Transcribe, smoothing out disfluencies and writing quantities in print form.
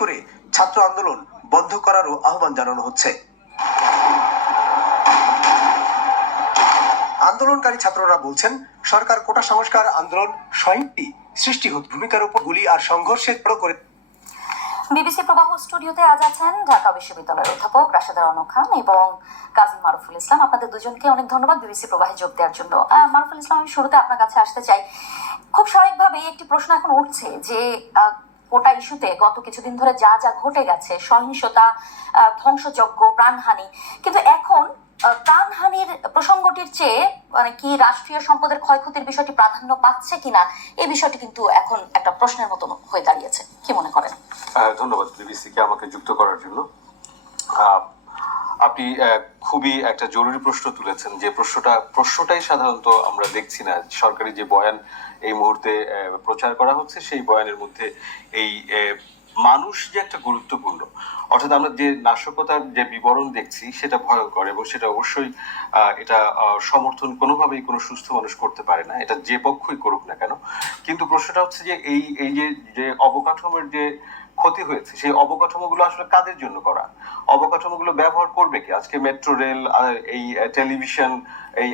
করে ছাত্র আন্দোলন বন্ধ করারও আহ্বান জানানো হচ্ছে। আন্দোলনকারী ছাত্ররা বলছেন, সরকার কোটা সংস্কার আন্দোলন সহিংসী সৃষ্টি হতে ভূমিকার উপর গুলি আর সংঘর্ষের বড় করে। বিবিসি প্রবাহ স্টুডিওতে আজ আছেন ঢাকা বিশ্ববিদ্যালয়ের অধ্যাপক রাশেদা রনু খান এবং কাজী মারুফুল ইসলাম। আপনাদের দুজনকে অনেক ধন্যবাদ বিবিসি প্রবাহে যোগ দেওয়ার জন্য। মারুফুল ইসলাম, আমি শুরুতে আপনার কাছে আসতে চাই। খুব স্বাভাবিকভাবেই একটি প্রশ্ন এখন উঠছে যে কোটা ইস্যুতে গত কিছুদিন ধরে যা যা ঘটে গেছে, সহিংসতা, ধ্বংসযজ্ঞ, প্রাণহানি, কিন্তু এখন প্রাণহানির প্রসঙ্গটির চেয়ে মানে কি রাষ্ট্রীয় সম্পদের ক্ষয়ক্ষতির বিষয়টি প্রাধান্য পাচ্ছে কিনা, এই বিষয়টি কিন্তু এখন একটা প্রশ্নের মতো হয়ে দাঁড়িয়েছে। কি মনে করেন? ধন্যবাদ বিবিসিকে আমাকে যুক্ত করার জন্য। আপনি খুবই একটা জরুরি প্রশ্ন তুলেছেন, যে প্রশ্নটাই সাধারণত আমরা দেখছি না। সরকারি যে বয়ান এই মুহূর্তে প্রচার করা হচ্ছে, সেই বয়ানের মধ্যে এই মানুষ যে একটা গুরুত্বপূর্ণ, অর্থাৎ আমরা যে নাশকতার যে বিবরণ দেখছি সেটা ভয়ঙ্কর, এবং সেটা অবশ্যই এটা সমর্থন কোনোভাবেই কোনো সুস্থ মানুষ করতে পারে না, এটা যে পক্ষই করুক না কেন। কিন্তু প্রশ্নটা হচ্ছে যে এই যে অবকাঠামোর যে ক্ষতি হয়েছে, সেই অবকাঠামোগুলো আসলে কাদের জন্য করা, অবকাঠামোগুলো ব্যবহার করবে কি? আজকে মেট্রো রেল, এই টেলিভিশন, এই